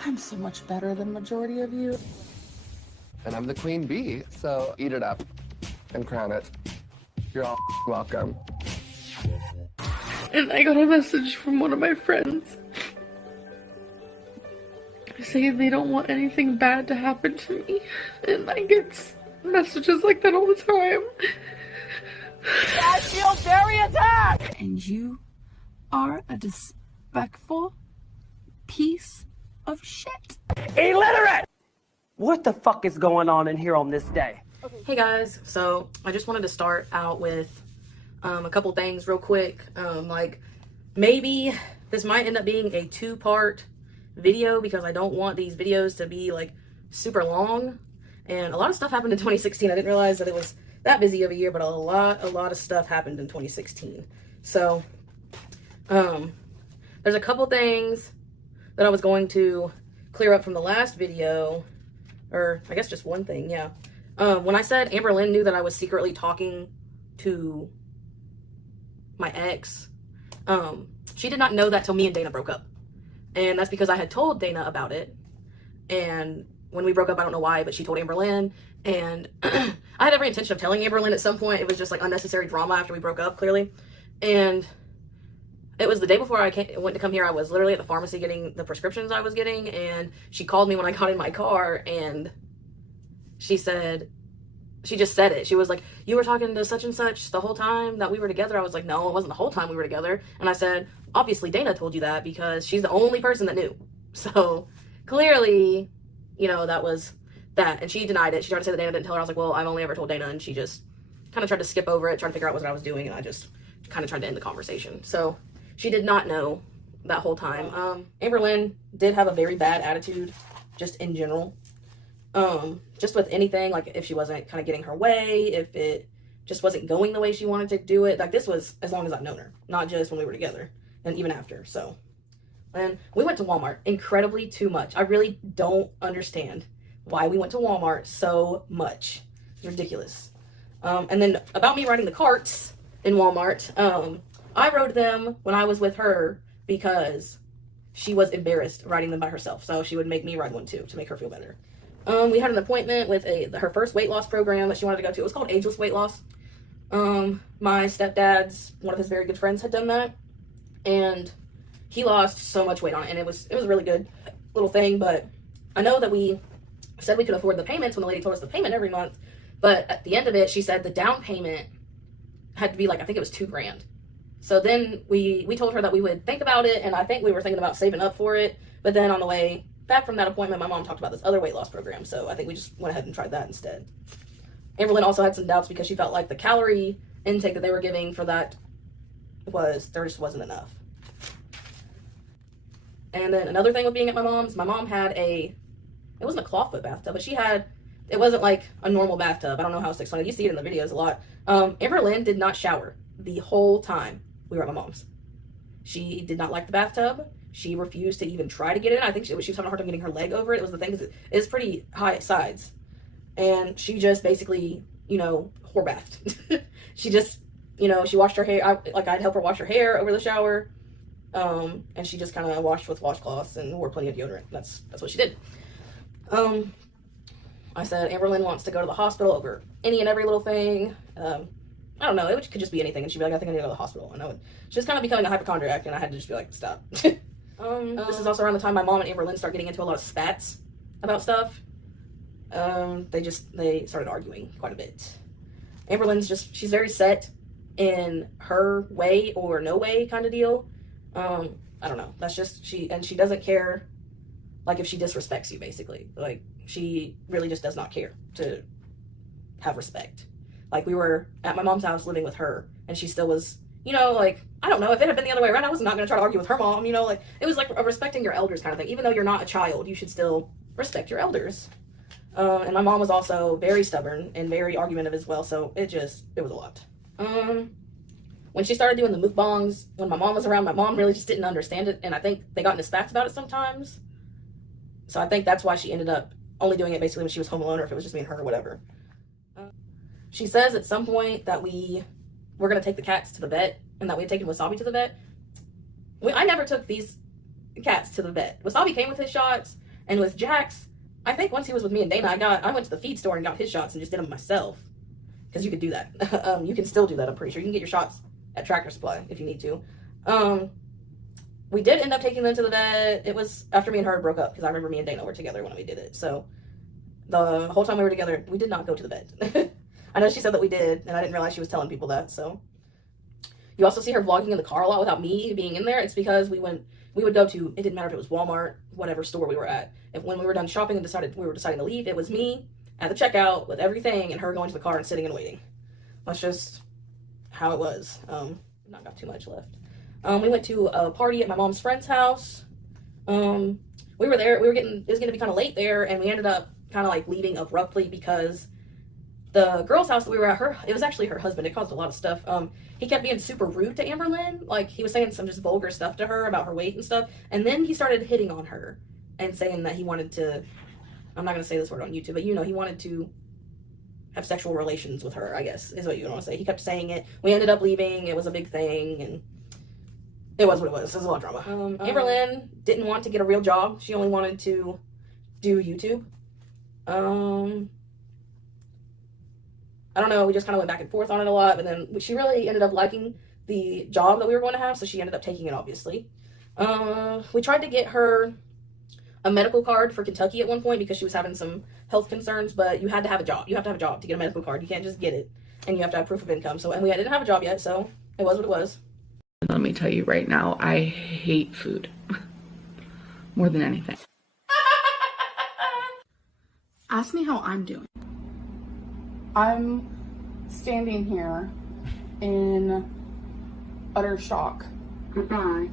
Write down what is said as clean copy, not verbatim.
I'm so much better than majority of you. And I'm the queen bee, so eat it up and crown it. You're all welcome. And I got a message from one of my friends saying they don't want anything bad to happen to me. And I get messages like that all the time. I feel very attacked! And you are a disrespectful piece of shit. Illiterate! What the fuck is going on in here on this day? Hey guys, so I just wanted to start out with a couple things real quick. Like maybe this might end up being a two-part video because I don't want these videos to be like super long. And a lot of stuff happened in 2016. I didn't realize that it was that busy of a year, but a lot of stuff happened in 2016. So there's a couple things that I was going to clear up from the last video, or I guess just one thing, yeah. When I said Amberlynn knew that I was secretly talking to my ex, she did not know that till me and Dana broke up. And that's because I had told Dana about it. And when we broke up, I don't know why, but she told Amberlynn. And I had every intention of telling Amberlynn at some point. It was just like unnecessary drama after we broke up, clearly. And it was the day before I went to come here. I was literally at the pharmacy getting the prescriptions I was getting. And she called me when I got in my car. And she just said it. She was like, you were talking to such and such the whole time that we were together. I was like, no, it wasn't the whole time we were together. And I said, obviously Dana told you that because she's the only person that knew. So clearly, you know, that was that. And she denied it. She tried to say that Dana didn't tell her. I was like, well, I've only ever told Dana. And she just kind of tried to skip over it, trying to figure out what I was doing. And I just kind of tried to end the conversation. So she did not know that whole time. Amberlynn did have a very bad attitude just in general. Just with anything, like if she wasn't kind of getting her way, if it just wasn't going the way she wanted to do it. Like this was as long as I've known her, not just when we were together and even after. So, and we went to Walmart incredibly too much. I really don't understand why we went to Walmart so much. It's ridiculous. And then about me riding the carts in Walmart, I rode them when I was with her because she was embarrassed riding them by herself. So she would make me ride one too to make her feel better. We had an appointment with her first weight loss program that she wanted to go to. It was called Ageless Weight Loss. My stepdad's, one of his very good friends had done that. And he lost so much weight on it. And it was a really good little thing. But I know that we said we could afford the payments when the lady told us the payment every month. But at the end of it, she said the down payment had to be like, I think it was $2,000. So then we told her that we would think about it. And I think we were thinking about saving up for it. But then on the way back from that appointment, my mom talked about this other weight loss program, so I think we just went ahead and tried that instead. Amberlynn also had some doubts because she felt like the calorie intake that they were giving for that there just wasn't enough. And then another thing with being at my mom had it wasn't a clawfoot bathtub, but it wasn't like a normal bathtub. I don't know how to explain it. You see it in the videos a lot. Amberlynn did not shower the whole time we were at my mom's. She did not like the bathtub. She refused to even try to get in. I think she was having a hard time getting her leg over it. It was the thing, because it's pretty high at sides. And she just basically, whore bathed. She just, she washed her hair. I'd help her wash her hair over the shower. And she just kind of washed with washcloths and wore plenty of deodorant. That's what she did. I said, Amberlynn wants to go to the hospital over any and every little thing. I don't know, it could just be anything. And she'd be like, I think I need to go to the hospital. And she was kind of becoming a hypochondriac, and I had to just be like, stop. This is also around the time my mom and Amberlynn start getting into a lot of spats about stuff. They started arguing quite a bit. Amberlynn's she's very set in her way or no way kind of deal. I don't know. That's just she doesn't care, like, if she disrespects you, basically. Like, she really just does not care to have respect. Like, we were at my mom's house living with her, and she still was, I don't know, if it had been the other way around, I was not going to try to argue with her mom, like, it was like a respecting your elders kind of thing. Even though you're not a child, you should still respect your elders. And my mom was also very stubborn and very argumentative as well, so it was a lot. When she started doing the mukbangs, when my mom was around, my mom really just didn't understand it, and I think they got into spats about it sometimes. So I think that's why she ended up only doing it basically when she was home alone, or if it was just me and her or whatever. She says at some point that we were going to take the cats to the vet, and that we had taken Wasabi to the vet. I never took these cats to the vet. Wasabi came with his shots, And with Jax, I think once he was with me and Dana, I went to the feed store and got his shots and just did them myself. Because you could do that. You can still do that, I'm pretty sure. You can get your shots at Tractor Supply if you need to. We did end up taking them to the vet. It was after me and her broke up, because I remember me and Dana were together when we did it. So the whole time we were together, we did not go to the vet. I know she said that we did, and I didn't realize she was telling people that. So you also see her vlogging in the car a lot without me being in there. It's because we would go to, it didn't matter if it was Walmart, whatever store we were at. If when we were done shopping and we were deciding to leave, it was me at the checkout with everything and her going to the car and sitting and waiting. That's just how it was. Not got too much left. We went to a party at my mom's friend's house. We were there, it was gonna be kind of late there, and we ended up kind of like leaving abruptly because the girl's house that we were at, it was actually her husband. It caused a lot of stuff. He kept being super rude to Amberlynn. Like, he was saying some just vulgar stuff to her about her weight and stuff. And then he started hitting on her and saying that he wanted to, I'm not going to say this word on YouTube, but you know, he wanted to have sexual relations with her, I guess, is what you want to say. He kept saying it. We ended up leaving. It was a big thing, and it was what it was. It was a lot of drama. Amberlynn didn't want to get a real job. She only wanted to do YouTube. I don't know, we just kind of went back and forth on it a lot, but then she really ended up liking the job that we were going to have, so she ended up taking it, obviously. We tried to get her a medical card for Kentucky at one point because she was having some health concerns, but you had to have a job. You have to have a job to get a medical card. You can't just get it, and you have to have proof of income. So, and we didn't have a job yet, so it was what it was. Let me tell you right now, I hate food more than anything. Ask me how I'm doing. I'm standing here in utter shock. Goodbye.